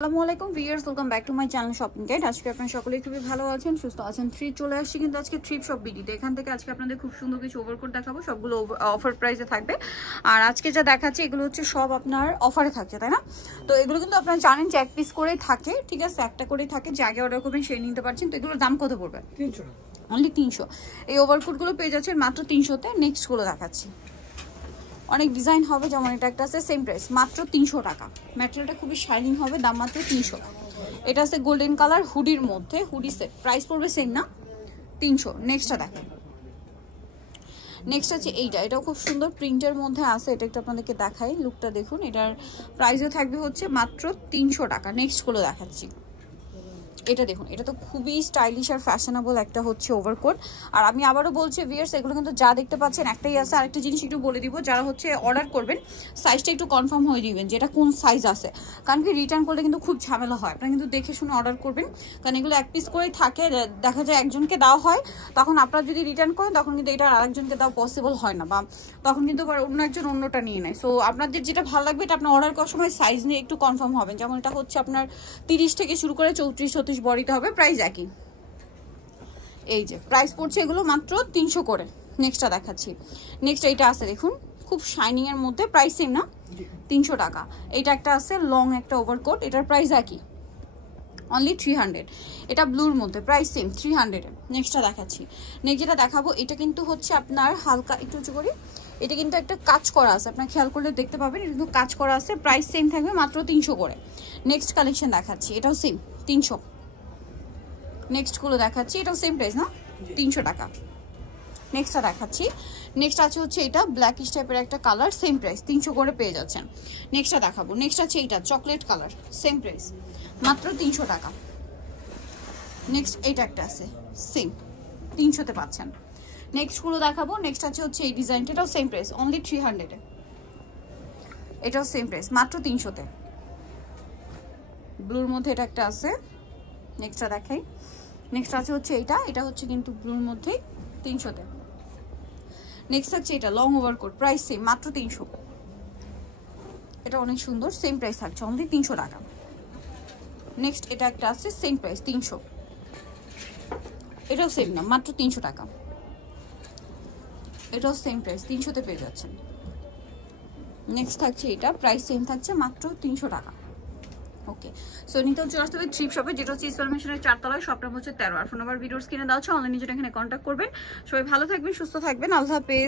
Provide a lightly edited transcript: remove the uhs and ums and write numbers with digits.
আসসালামু আলাইকুম viewers, welcome back to my channel shopping guide. আজকে আপনারা সকলেই খুবই ভালো আছেন, সুস্থ আছেন। থ্রিপ চলে আসছি কিন্তু আজকে থ্রিপ শপ বিডিতে। এখান থেকে আজকে আপনাদের খুব সুন্দর কিছু ওভারকোট দেখাবো, সবগুলো অফার প্রাইসে থাকবে। আর আজকে যা দেখাচ্ছি এগুলো হচ্ছে সব আপনার অফারে থাকছে, তাই না? তো এগুলো কিন্তু আপনারা জানেন যে এক পিস করেই থাকে, ঠিক আছে? একটা করেই থাকে, যে আগে অর্ডার করবেন সেই নিতে পারছেন। তো এগুলোর দাম কত পড়বে? 300 টাকা, অনলি 300। এই ওভারকোটগুলো পেয়ে যাচ্ছেন মাত্র 300-তে। নেক্সটগুলো দেখাচ্ছি, অনেক ডিজাইন হবে, যেমন এটা একটা আছে সেম প্রাইস মাত্র 300 টাকা। ম্যাটেরিয়ালটা খুবই শাইনিং হবে, দাম মাত্র 300। এটা আছে গোল্ডেন কালার হুডির মধ্যে, হুডি সেট, প্রাইস পড়বে সেম না, 300। নেক্সটটা দেখেন, নেক্সট আছে এইটা, এটাও খুব সুন্দর প্রিন্টের মধ্যে আছে। এটা একটু আপনাদেরকে দেখাই, লুকটা দেখুন। এটার প্রাইসও থাকবে হচ্ছে মাত্র 300 টাকা। নেক্সটগুলো দেখাচ্ছি, এটা দেখুন, এটা তো খুবই স্টাইলিশ আর ফ্যাশনেবল একটা হচ্ছে ওভারকোট। আর আমি আবারও বলছি ভিউয়ার্স, এগুলো কিন্তু যা দেখতে পাচ্ছেন একটাই আছে। আরেকটা জিনিস একটু বলে দিব, যারা হচ্ছে অর্ডার করবেন সাইজটা একটু কনফার্ম হয়ে দিবেন যেটা কোন সাইজ আছে, কারণ কি রিটার্ন করলে কিন্তু খুব ঝামেলা হয়। আপনারা কিন্তু দেখে শুনে অর্ডার করবেন, কারণ এগুলো এক পিস করেই থাকে। দেখা যায় একজনকে দেওয়া হয়, তখন আপনারা যদি রিটার্ন করেন তখন কিন্তু এটা আরেকজনকে দেওয়া পসিবল হয় না, বা তখন কিন্তু অন্য একজন অন্যটা নিয়ে নেয়। সো আপনাদের যেটা ভালো লাগবে এটা আপনার অর্ডার করার সময় সাইজ নিয়ে একটু কনফার্ম হবেন। যেমন এটা হচ্ছে আপনার 30 থেকে শুরু করে 34-36 বডিতে হবে, প্রাইস একই। এই যে প্রাইস পড়ছে এগুলো মাত্র 300 করে। নেক্সটটা দেখাচ্ছি, নেক্সট এইটা আছে দেখুন, খুব শাইনিং এর মধ্যে, প্রাইস সেম না, 300 টাকা। এটা একটা আছে লং একটা ওভারকোট, এটার প্রাইস একই, অনলি 300। এটা ব্লুর মধ্যে, প্রাইস সেম 300 এ। নেক্সটটা দেখাচ্ছি, নেক্সট যেটা দেখাবো এটা কিন্তু হচ্ছে আপনার হালকা একটু উঁচু করি, এটা কিন্তু একটা কাজ করা আছে, আপনার খেয়াল করলে দেখতে পাবেন, এটা কিন্তু কাজ করা আছে। প্রাইস সেম থাকবে মাত্র 300 করে। নেক্সট কালেকশন দেখাচ্ছি, এটাও সেম 300। নেক্সটগুলো দেখাচ্ছি, এটাও সেম প্রাইস না, 300 টাকা। নেক্সটটা দেখাচ্ছি, নেক্সট আছে হচ্ছে এটা ব্ল্যাকিশ টাইপের একটা কালার, সেম প্রাইস 300 করে পেয়ে যাচ্ছেন। নেক্সটটা দেখাবো, নেক্সট আছে এটা চকলেট কালার, সেম প্রাইস মাত্র 300 টাকা। নেক্সট এইটা একটা আছে সেম 300-তে পাচ্ছেন। নেক্সটগুলো দেখাবো, নেক্সট আছে হচ্ছে এই ডিজাইনটা, এটাও সেম প্রাইস অনলি 300-এ। এটাও সেম প্রাইস মাত্র 300-তে। ব্লুর মধ্যে এটা একটা আছে, নেক্সটটা দেখাই। নেক্সট আছে হচ্ছে এইটা, এটা হচ্ছে কিন্তু ব্লুর মধ্যে 300-তে। নেক্সট আছে এটা লং ওভারকোট, প্রাইস সেম মাত্র 300। এটা অনেক সুন্দর, সেম প্রাইস থাকছে অনলি 300 টাকা। নেক্সট এটা একটা আছে সেম প্রাইস 300, এটাও সেম না, মাত্র 300 টাকা। এটাও সেম প্রাইস 300-তে পেয়ে যাচ্ছেন। নেক্সট থাকছে এটা, প্রাইস সেম থাকছে মাত্র 300 টাকা। ওকে, সো নিতেও চলে আসতে হবে থ্রিপ শপে, যেটা হচ্ছে ইসলামেশনের 4 তলায়, শপটা হচ্ছে 13। আর ফোন নাম্বার ভিডিওস কিনে দেওয়া হচ্ছে, অনলাইনে যেটা এখানে কন্ট্যাক্ট করবেন। সবাই ভালো থাকবেন, সুস্থ থাকবেন, আল্লাহ হাফেজ।